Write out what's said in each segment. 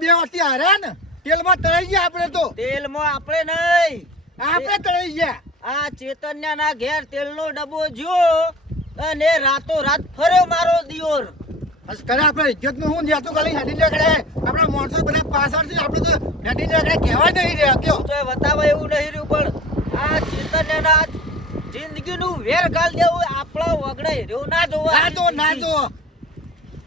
બે વર્ષથી હાર્યા ને તેલમાં તળાઈ ગયા આપણે તો. તેલમાં આપણે નહીં. આપણે તળાઈ ગયા. આ ચેતન્યા ના ઘેર તેલનો ડબ્બો જો અને રાતો રાત ફર્યો મારો દિયોર. બસ કરે આપણે ઇજ્જતનું હું જાતું ખાલી હેડી નીકળે. આપણા માણસો બધા પાછળથી આપણે તો હેડી નીકળે કહેવા નહીં રહ્યા કયો. તો બતાવે એવું નહીં રહ્યું પણ આ ચેતન્યના જિંદગીનું વેર ગાલ દેવું આપણા વગડે રહ્યું. ના જોવા. ના જો ના જો.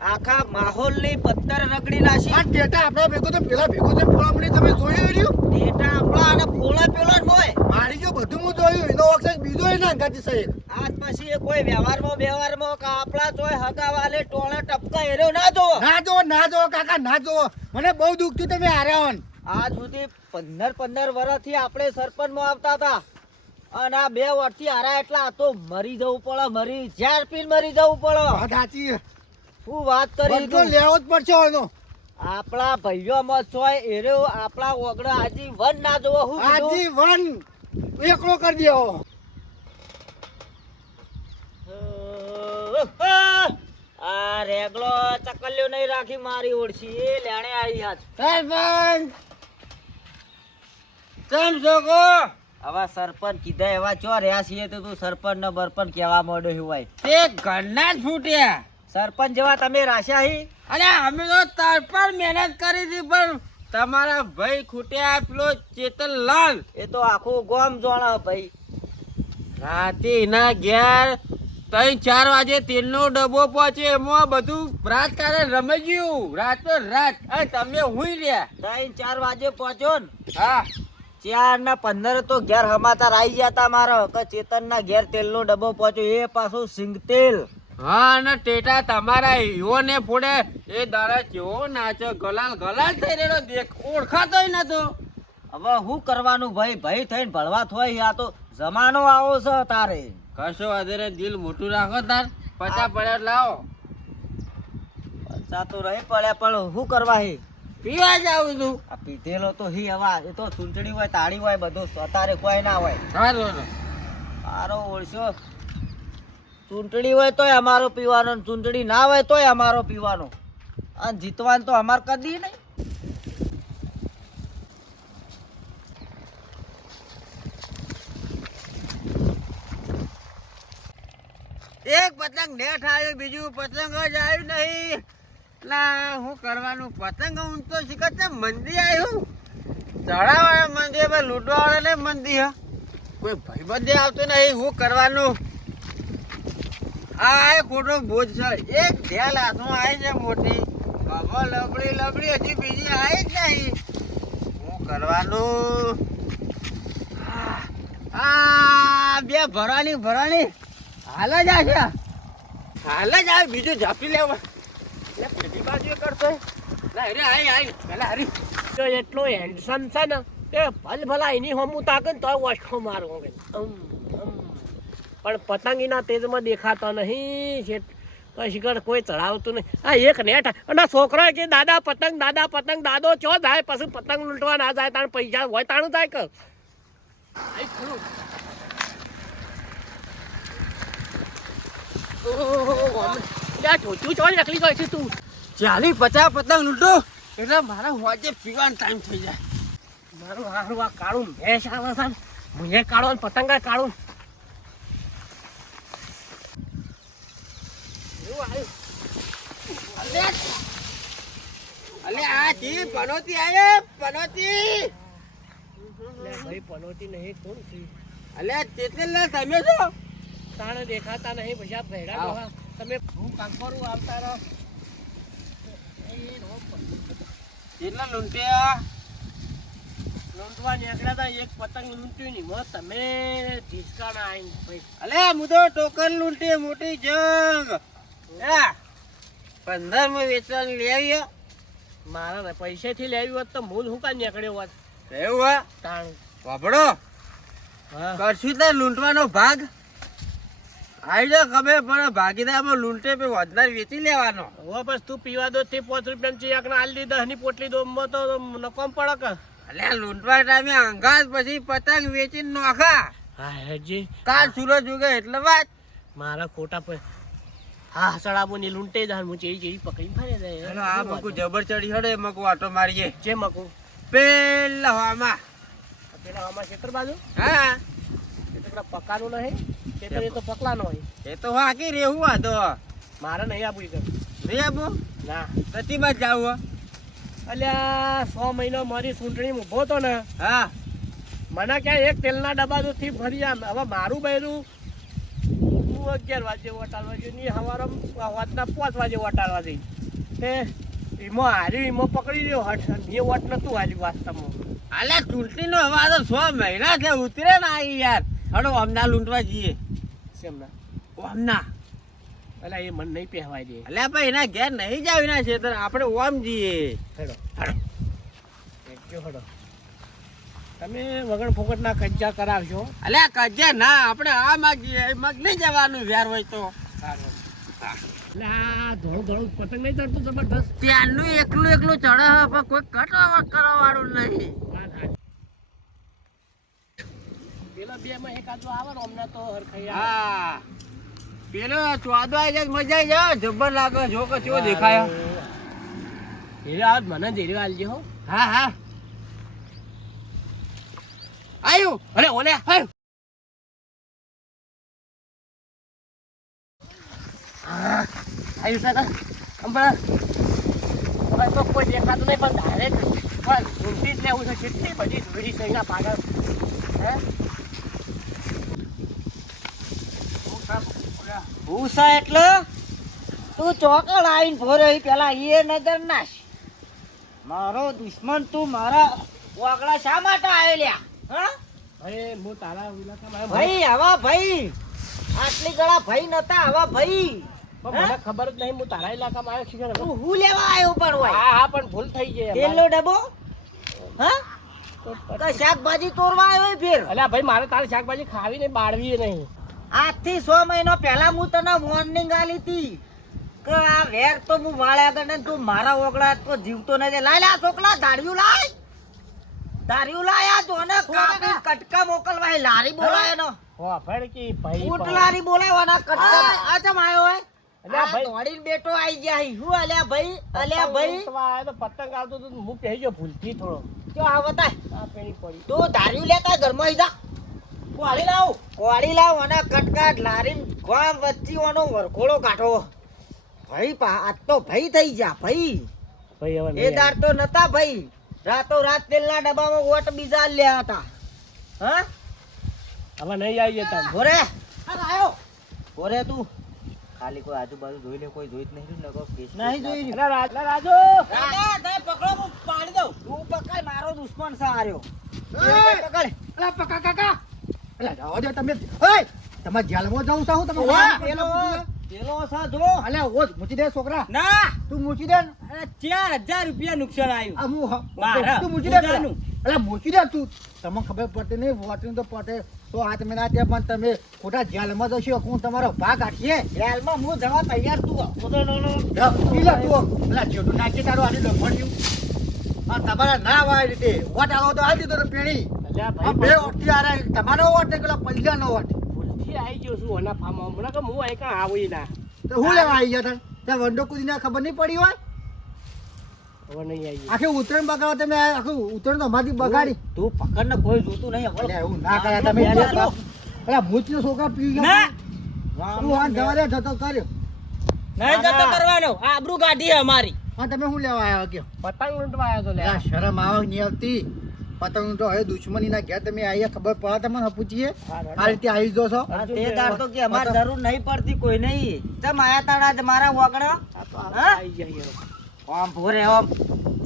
આખા માહોલની પથ્થર રગડી નાખી. આ ડેટા આપણો ભેગો તો પેલા ભેગો તો ફોળામણી તમે જોઈ રહ્યું? ડેટા આપણો અને ફોલા પેલો હોય. મારી જો બધું હું જોયું એનો અક્ષર બીજો એ ના ગાતી સાહેબ. આજ પછી એ કોઈ વ્યવહારમાં વ્યવહારમાં કે આપણા તોય હગાવાલે ટોણા ટપકા એરો ના જો ના જો ના જો કાકા ના જો મને બહુ દુઃખ થયું તમે હાર્યા હોન આજ સુધી પંદર પંદર વર્ષથી આપણે સરપંચમાં આવતા હતા. અને આ બે વર્ષથી હારા એટલા આ તો મરી જવું પડે મરી જ્યાર પીન મરી જવું પડે. સાચી શું વાત કરી તો લેવો જ પડશે આનો. આપણા ભાઈઓમાં ચોય એરો આપણા ઓગડા આજી વન ના જોવો હું આજી વન એકલો કરી દેવો આ રેગલો ચકલ્યો નહીં રાખી મારી ઓળખી એ લેણે આવી હાથ સરપંચ કેમ છો કો? હવે સરપંચ કીધા એવા ચો રહ્યા છીએ તો તું સરપંચ ને બરપંચ કેવા માંડ્યો હોય. તે ઘરના જ ફૂટ્યા. સરપંચ જેવા તમે રાશિયા હી? અરે અમે તો તાર પર મહેનત કરી હતી પણ તમારા ભાઈ ખૂટ્યા પેલો ચેતનલાલ એ તો આખું ગોમ જોણા ભાઈ. રાતે એના ઘેર ત્રણ ચાર વાગે તેલનો ડબ્બો પહોંચે એમાં બધું રાત રાજકારણ રમી ગયું. રાતો રાત. અને તમે હુઈ રહ્યા? ત્રણ ચાર વાગે પહોંચ્યો ને. હા. ચાર ના પંદર તો ઘેર હમાતા આવી ગયા તા મારો કે ચેતન ના ઘેર તેલનો ડબ્બો પહોંચ્યો. એ પાછું સિંગ તેલ હા અને ટેટા તમારા ઈઓને ફોડે. એ દાડા કેવો નાચો ગલાલ ગલાલ થઈ રહ્યો દેખ ઓળખાતો નતો. હવે શું કરવાનું ભાઈ? ભાઈ થઈને ભળવા થોય આ તો જમાનો આવો છે તારે. કશો અધેરે દિલ મોટું રાખો તાર. પચા પડ્યા લાવો. પચા તો રહી પડ્યા પણ શું કરવા હે? પીવા જાઉં છું. આ પીધેલો તો હી હવા એ તો ચૂંટણી હોય તાળી હોય બધું અત્યારે કોઈ ના હોય. સારું મારો ઓળશો. ચૂંટણી હોય તોય અમારો પીવાનો ચૂંટણી ના હોય તોય અમારો પીવાનો. અને જીતવાનું તો અમાર કદી નહીં. એક પતંગ નેઠ આવ્યો, બીજું પતંગ જ આવ્યું નહીં. ના શું કરવાનું? પતંગ હું તો શીખત છે, મંદી આવ્યું. ચડાવવાળા મંદી હવે લૂંટવાવાળા ને મંદી, હ. કોઈ ભાઈબંધી આવતું નહીં શું કરવાનું? આ ખોટો બોજ છે. એક ઢેલ હાથમાં આવી છે મોટી. બાબા, લબડી લબડી, હજી બીજી આવી જ નહીં. શું કરવાનું? આ, બે ભરાણી ભરાણી. હાલ જ આ છે. હાલ જ આવે બીજું ઝાપી લેવા. એટલે પેલી બાજુ કરતો અરે, આઈ આઈ. પેલા હરી. તો એટલો હેન્ડસમ છે ને એ ભલ ભલા એની હમું તાકે ને તો ઓછો મારું. પણ પતંગ એના તેજમાં દેખાતો નહીં છે કશી કર કોઈ ચડાવતું નહીં આ એક નેટ અને છોકરો કે દાદા પતંગ દાદા પતંગ દાદો ચો જાય પછી પતંગ લૂંટવા ના જાય તાણ પૈસા હોય તાણું જાય કે ઢોચું ચોય નકલી છે તું ચાલી પચાસ પતંગ લૂંટો એટલે મારા હોજે પીવાનો ટાઈમ થઈ જાય મારું હારું આ કાળું ભેંસ આવે છે ને મુએ કાળો પતંગા કાળું એવું આવ્યું. અલે જી પનોતી આયે પનોતી. લે ભાઈ પનોતી નહીં કોણ છે? અલે ચેતનલાલ તમે છો તાણે દેખાતા નહીં પછી આ ભેડા. ડોહા. તમે હું કંકોરું આવતા રહો. કેટલા લૂંટ્યા લૂંટવા નીકળ્યા હતા એક પતંગ લૂંટ્યું નહીં. મો તમે ઢીસકાણા આવીને ભાઈ. અલે હું તો ટોકન લૂંટી મોટી જંગ. પંદરમાં વેચવાની લઈ આવી મારા પૈસેથી લેવી હોત તો મૂળ હું કાં નીકળ્યો હોત? એવું હા? તાણ. વાપડો કરશું તો લૂંટવાનો ભાગ. આવી જાવ ખબર પણ ભાગીદારમાં લૂંટે પે વધારે વેચી લેવાનો. હો બસ તું પીવા દો થી પાંચ રૂપિયાની ચી ને આલી દસની પોટલી દો તો નકોમ પડે કે? અલે લૂંટવા ટાઈમે અંગાસ પછી પતંગ વેચીને નોખા. હા હેજી કાલ સૂરજ ઉગે એટલે વાત. મારા ખોટા પૈ હા સડાબો ની લૂંટે જાન હું ચેરી ચેરી પકડી ફરે દે અને આ મકુ જબર ચડી હડે મકુ આટો મારીએ. જે મકુ પેલા હવામાં. પેલા હવામાં ખેતર બાજુ? હા. એ પકાનો નહીં ખેતર એ તો પકલાનો હોય એ તો હાકી રેવું આ તો. મારે નહીં આપું ઈ. રે આબુ? ના. પ્રતિમા જાવું અલ્યા સો મહિનો મારી ચૂંટણી ઊભો તો ને. હા. મને ક્યાં એક તેલના ડબ્બા થી ભરી આમ. હવે મારું બૈરું હું અગિયાર વાગે વટાડવા જઈ ની સવારે વાતના પાંચ વાગે વટાડવા જઈ. તે એમાં હારી એમાં પકડી રહ્યો હટ. એ વટ નતું હાર્યું વાસ્તવમાં. અલે ચૂંટણી નો હવા તો છ મહિના છે ઉતરે ના આવી યાર. હડો અમના લૂંટવા જઈએ. શેમના ઓમના એટલે એ મન નહીં પહેવાય દે. અલે ભાઈ એના ઘેર નહીં જાવ એના છે આપણે ઓમ જઈએ. હેડો. હેડો. હેડો. તમે વગર ફોકટના કજ્જા કરાવશો. અલે કજે ના આપણે આ મગ જઈએ એ મગ નહીં જવાનું વ્યાર હોય તો. ધોળું ધોળું પતંગ નહીં ચડતું જબરદસ્ત. ત્યાંનું એકલું એકલું ચડે પણ કોઈ કટ કરવા વાળું નહીં પેલા બે માં એક આજો આવે ને તો હરખાઈ હા. પેલો આવી જાય મજા આવી જાય જબર લાગે જો કે કેવો દેખાય. હીરા મને જ હીરા હો. હા હા. આયુ. અરે ઓલે. આયુ આયુ સર અંબા તો કોઈ દેખાતું નહીં પણ ડાયરેક્ટ પણ ઊંધી જ લેવું છે. કેટલી બધી ધૂળી છે એના પાછળ. હે? ભૂસા એટલે? તું ચોકડ આવીને ભોરે પેલા એ નજર નાશ મારો દુશ્મન તું મારા વાગડા શા માટે આવેલ્યા? હા? અરે હું તારા ભાઈ આવા ભાઈ. આટલી ગળા ભાઈ નતા આવા ભાઈ. મને ખબર જ નહીં હું તારા ઇલાકામાં આવ્યો છું તું હું લેવા આવ્યો પણ હોય? હા હા પણ ભૂલ થઈ ગઈ તેલનો ડબ્બો? હા? શાકભાજી તોડવા આવ્યો ફેર? અલ્યા ભાઈ મારે તારી શાકભાજી ખાવી ને બાળવી નહીં. આજથી સો મહિનો પહેલા હું તને વોર્નિંગ આલી હતી કે આ વેર તો હું વાળ્યા આગળ તું મારા ઓગળા તો જીવતો નથી લાય લે છોકરા દાડિયું લાય. દાડિયું લાયા આ જોને કાપી કટકા મોકલવા લારી બોલાય નો હો ફડકી ભાઈ ફૂટ લારી બોલાવવાના કટકા આ ચમ આયો હે? અલ્યા ભાઈ દોડીને બેટો આઈ ગયા હી. હું અલ્યા ભાઈ અલ્યા ભાઈ. તો પતંગ આવતો તો હું પહેરી ગયો ભૂલથી થોડો. જો આ બતાય. આ પેલી પડી. તું ધાર્યું લેતા ઘરમાં જા. કોળી લાવ. કોળી લાવ અને કટકાટ લારી ગામ વચ્ચે ઓનો વરઘોડો કાઢો. ભાઈ પા આ તો ભાઈ થઈ જા ભાઈ. ભાઈ હવે એ દાર તો નતા ભાઈ. રાતો રાત તેલના ડબ્બામાં ઓટ બીજા લ્યા હતા. હા? હવે નહીં આવી જતા ભોરે આવ્યો ભોરે તું. ખાલી કોઈ આજુબાજુ જોઈ લે કોઈ જોઈ જ નહીં નકો કેસ નહીં જોઈ અલા રાજ અલા રાજુ. રાજા તે પકડો હું પાડી દઉં. તું પકડ મારો દુશ્મન સાર્યો. આર્યો પકડ. અલા પકા કાકા. અલા જાઓ જો તમે. ઓય તમે જેલમાં જાઉં છો હું તમે પેલો પેલો સા જો. અલે ઓ મૂકી દે છોકરા. ના. તું મૂકી દે ને. ચાર હજાર રૂપિયા નુકસાન આવ્યું. અલે મૂકી દે તું. તમને ખબર પડતી નહીં વોટિંગ તો પડે. તો હાથ મહિના ના પણ તમે ખોટા જેલમાં જશો હું તમારો ભાગ આઠીએ જેલમાં હું જવા તૈયાર તું. ઉધો નો નો. પી તું. પેલા જેઠું નાખી તારું આની આ તમારા ના વાય રીતે. વોટ આવો તો હાલ દીધો પેણી. બે વોટથી તમારો વોટ ને પેલા પૈસાનો વોટ. ભૂલથી આવી ગયો છું ઓના કે હું અહીં કાં આવું ના. તો હું લેવા આવી ગયા તા? ત્યાં વંડો કૂદીને ખબર નહીં પડી હોય? હવે નહીં આવી. આખી ઉતરણ બગાડો તમે આખું ઉતરણ તો અમારી બગાડી. તું પકડ ને કોઈ જોતું નહીં હવે. એવું ના કર્યા તમે ના, ભૂત નો છોકરા પી ના. ગયા તું આ જવા દે જતો કર્યો. નહીં જતો કરવાનો. આબરૂ ગાડી અમારી. હા તમે શું લેવા આવ્યા કયો? પતંગ લૂંટવા આવ્યો તો લે શરમ આવે નહીં આવતી. પતંગ તો હવે દુશ્મની ના ઘેર તમે આયા ખબર પડે તમને પૂછીએ. આ રીતે આવી જો છો તે દાર તો કે અમાર જરૂર નહીં પડતી કોઈ નહીં. તમ આયા તાડા મારા તો હા? આવી જાય ઓમ ભોરે ઓમ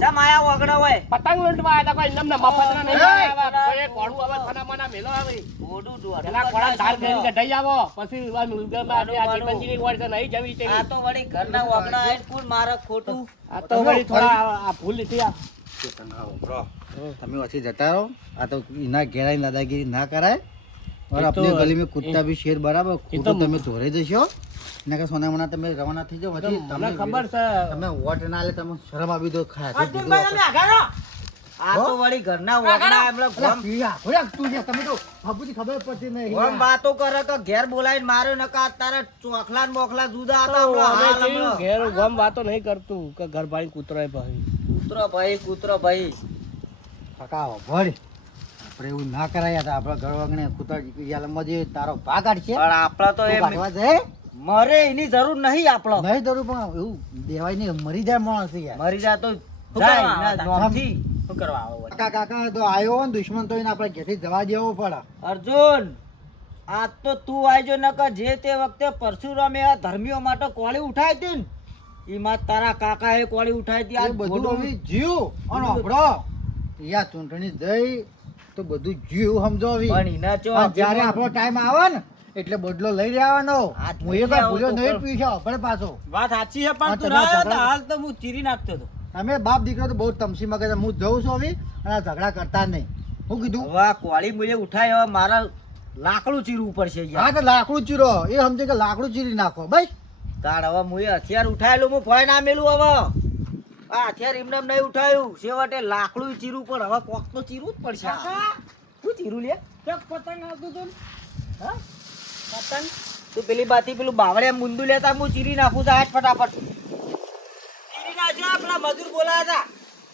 ચમ આયા વગડા હોય પતંગ લૂંટવા હતા કોઈ એમને મફતના નહીં એ! આવ્યા. કોઈ કોડું આવે થના મના મેલો આવે. ઓડું દોડું પેલા કોડા ધાર ફેરી કઢાઈ આવો. પછી આ નુલગરમાં માં આ ચિકનજીની વાર છે નહીં જવી તે આ તો વળી ઘરના વગડા આઈ કુલ મારા ખોટું. આ તો વળી થોડા આ- આ ભૂલ લીધી આ. તમે પછી જતા રહો. આ તો એના ઘેરાઈ દાદાગીરી ના કરાય. और એ તો- अपने गली में कुत्ता भी शेर बराबर એ ખોટું તો- તમે ધોરે જશો ને કે સોના મોના તમે રવાના થઈ જાઓ તો પછી મને તમને ખબર છે તમે વોટ ના લે તમે શરમ આવી દો ખાયા અર્જુનભાઈ તમે આગળ રહો. આ તો વળી ઘરના ઓગણા એમણે અલા, ગોમ પીળા, હોયા, તું જે, તમે તો બાપુજી ખબર પડતી નહીં ગોમ વાતો કરે કે ઘેર બોલાવીને માર્યો નકા તારે ચોખલા ને બોખલા જુદા હતા હમણાં અમે હાલ જોયું, હમણાં. ઘેર ગમ વાતો નહીં કરતું કે ઘર ભાઈ કૂતરાય ભાઈ કૂતરો ભાઈ કૂતરો ભાઈ કાકા ભળ આપણે એવું ના કરાય હતા આપણે ઘર વાગણે કુતર જે તારો ભાગ છે. પણ આપણા તો એ કાઢવા જાય મરે એની જરૂર નહીં આપણો. નહીં જરૂર પણ એવું દેવાય નહીં મરી જાય માણસ યાર. મરી જાય તો જાય? નોમથી. શું કરવા આવો કાકા કાકા તો આવ્યો ને દુશ્મન તો એને આપણે ઘેરથી જવા દેવો પડે. અર્જુન આજ તો તું આવજો નકર જે તે વખતે પરશુરામે આ ધર્મીઓ માટે કોળી ઉઠાઈ હતી ને એમાં તારા કાકાએ કોળી ઉઠાઈ હતી આ બધું જીવ અને આપણો યા ચૂંટણી જઈ તો બધું જીવ સમજાવી. પણ એના ચો જ્યારે આપણો ટાઈમ આવે ને એટલે બદલો લઈ લેવાનો. હું એ કઈ ભૂલ્યો નહીં પણ- આપણે પાછો. વાત સાચી છે પણ તું આવ્યો હાલ તો હું ચીરી નાખતો હતો. અમે બાપ દીકરો તો બહુ તમસી મગજ હું જઉં છું હવે અને આ ઝઘડા કરતા નહીં. હું કીધું હવે કોળી મુજે ઉઠાઈ હવે મારા લાકડું ચીરવું પડશે યાર હા તો લાકડું ચીરો. એ સમજે કે લાકડું ચીરી નાખો. બસ. તાર હવે મુએ હથિયાર ઉઠાયેલું હું ફોય ના મેલું હવે. આ હથિયાર એમને એમ નહીં ઉઠાયું. છેવટે લાકડું ચીરું પણ હવે કોક તો ચીરું જ પડશે. શું ચીરું લે? પતંગ આવતું તું હા? પતંગ. તું પેલી બાથી પેલું બાવળે મુંદુ લેતા હું ચીરી નાખું છું. આજ ફટાફટ. ચીરી નાખજો આપણા પેલા મજૂર બોલાયા હતા.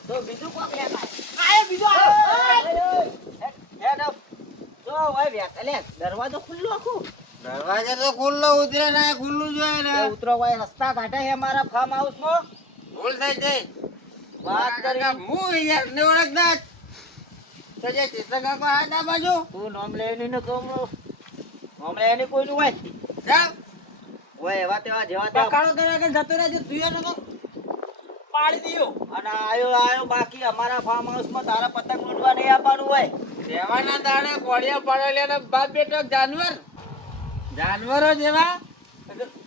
તો બીજું કોક લેતા આય બીજો આયો. હેડ. જો ઓય વ્યાક. અલે દરવાજો ખુલ્લો આખું. દરવાજો તો ખુલ્લો ઉતરે ના ખુલ્લું જોઈએ ને. ઉતરો ભાઈ રસ્તા કાઢે છે મારા ફાર્મ હાઉસમાં ભૂલ થઈ જઈ વાત કરી હું યાર ને ઓળખતા તો જે ચિત્રકાકો આ બાજુ? તું નામ લેની ને તો નામ લેની કોઈ નું હોય. જાવ. ઓય એવા તેવા જેવા તેવા પકાળો કરે કે જતો રહેજો તું તો પાડી દીયો અને આયો આયો બાકી અમારા ફાર્મ હાઉસમાં તારા પતંગ લૂંટવા નહીં આપવાનું હોય. દેવાના દાડે કોળિયા પડેલા ને બાપ બેટો જાનવર. જાનવરો જેવા.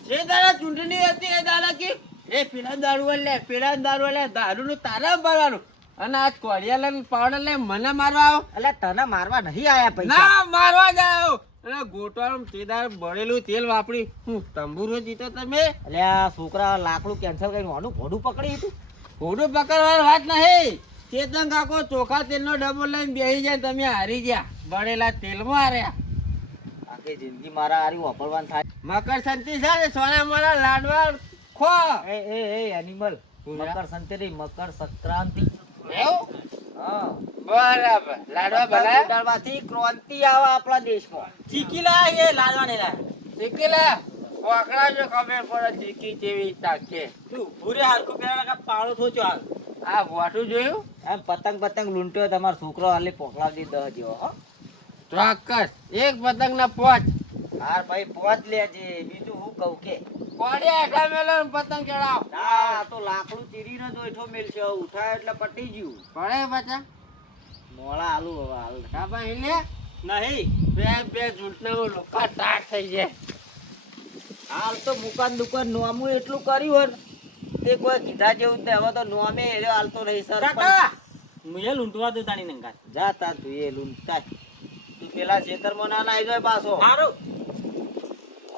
જે દાડા ચૂંટણી હતી એ દાડા કે એ પેલા દારૂ લે પેલા દારૂ લે દારૂ નું તારા ભરવાનું. અને આજ કોળિયા લઈને પાવડર લે મને મારવા આવો. એટલે તને મારવા નહીં આયા પૈસા. ના મારવા જાવ અને ગોટવાનું તેદાર બળેલું તેલ વાપરી. હું તંબુરો જીતો તમે? એટલે આ છોકરા લાકડું કેન્સલ કરીને આનું ઘોડું પકડી હતું. ઘોડું પકડવાની વાત નહીં. ચેતન કાકો ચોખા તેલનો ડબ્બો લઈને બેસી જાય તમે હારી ગયા. બળેલા તેલમાં હાર્યા. આખી જિંદગી મારા હારી વાપરવાનું થાય. મકર સંતિ છે ને સોના મોડા લાડવા. ખો એ એ એ એનિમલ મકર સંક્રાંતિ મકર સંક્રાંતિ. બરાબર. લાડવા બનાયા? ઉડાડવાથી ક્રાંતિ આવે આપણા દેશમાં. ચીકી એ લાડવા નહીં લાય. ચીકી લાય જો ખબર પડે ચીકી જેવી તાકે તું ભૂરે હરખું પેલા પાળો થોચો હાલ. આ વાટું જોયું? એમ પતંગ પતંગ લૂંટ્યો તમારો છોકરો હાલે પોકલાવી દહ જેવો હો. ચોક્કસ. એક પતંગ ના પોચ. હાર ભાઈ પોચ લેજે. બીજું હું કહું કે હેઠા મેલો પતંગ ચડાવ? આ તો લાકડું ચીરીને જ ઓઠો મેલશે. ઉઠાય એટલે પટી ગયું. પડે મોળા આલુ હવે હાલ. કાપા हिले નહીં. બે બે ઝૂંટના લોકો ટાટ થઈ જાય. હાલ તો મુકાન દુકાન નોમું એટલું કર્યું હોય ને, તે કોઈ કીધા જેવું તે હવે તો નોમે એર્યો હાલતો નહીં સર. મુજે લૂંટવા દો તાણી નંગા જા તાર તું એ લૂંટતા તું પેલા ખેતરમાં ના નાઈ જાય પાછો. સારું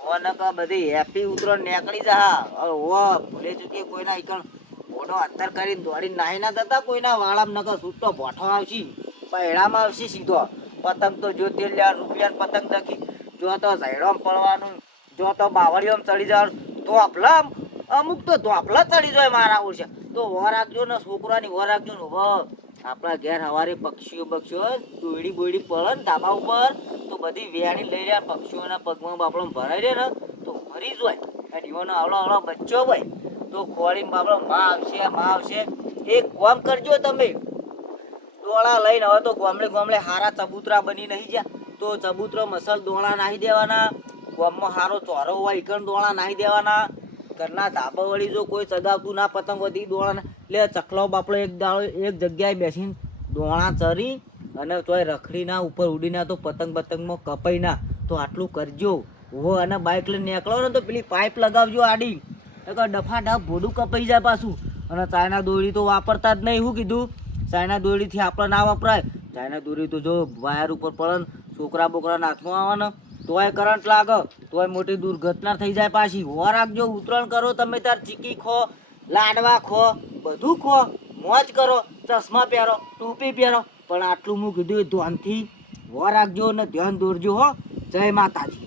ઓ નકા બધી હેપી ઉતરો નીકળી જા. ઓ ભૂલે ચૂકી કોઈના ઈકણ મોઢો અંતર કરીને દોડી નાહી ના જતા કોઈના વાળામાં નકર છૂટો ભોઠો આવશે પૈડામાં આવશે સીધો. પતંગ તો જો તેલ રૂપિયા પતંગ દખી જો તો ઝૈડોમ પડવાનું, જો તો બાવળીઓમ ચડી જવાનું. ધોપલા અમુક તો ધોપલા ચડી જાય મારા ઓછા તો વર રાખજો ને, છોકરાની વર રાખજો ને આપણા ઘેર હવારે પક્ષીઓ પક્ષીઓ દોડી બોડી પડે ને ધાબા ઉપર. બધી વ્યાણી લઈ રહ્યા, પક્ષીઓના પગમાં બાપડો ભરાઈ રહે ને, તો મરી જાય. અને યુવાનો આવડો આવડો બચ્ચો હોય તો ખોળીને બાપડો, માં આવશે માં આવશે. એક કોમ કરજો તમે. દોણા લઈને હવે તો ગોમડે ગોમડે હારા ચબૂતરા બની નહીં જ્યાં તો ચબૂતરો મસલ દોણા નાહી દેવાના, ગોમમાં હારો ચોરો હોય એકણ દોણા નાહી દેવાના. ઘરના ધાબા વળી જો કોઈ ચગાવતું ના પતંગ વધી દોણા લે ચકલો બાપડો, એક દાળો એક જગ્યાએ બેસીને દોણા ચરી અને તોય રખડીના ઉપર ઉડીના તો પતંગ પતંગમાં કપાઈ ના. તો આટલું કરજો. હો અને બાઇક લઈને નીકળો ને તો પેલી પાઇપ લગાવજો આડી. ડફા ડફ ભોડું કપાઈ જાય પાછું. અને ચાઇના દોરી તો વાપરતા જ નહીં શું કીધું. ચાઇના દોરીથી આપણે ના વપરાય. ચાઇના દોરી તો જો વાયર ઉપર પડે છોકરા બોકરા નાખવા આવે ને તોય કરંટ લાગે. તોય મોટી દુર્ઘટના થઈ જાય પાછી. હો, રાખજો, ઉતરણ કરો તમે તાર ચીકી ખો, લાડવા ખો, બધું ખો. મોજ કરો, ચશ્મા પહેરો, ટોપી પહેરો. પણ આટલું હું કીધું ધ્યાનથી. વર રાખજો ને ધ્યાન દોરજો હો. જય માતાજી.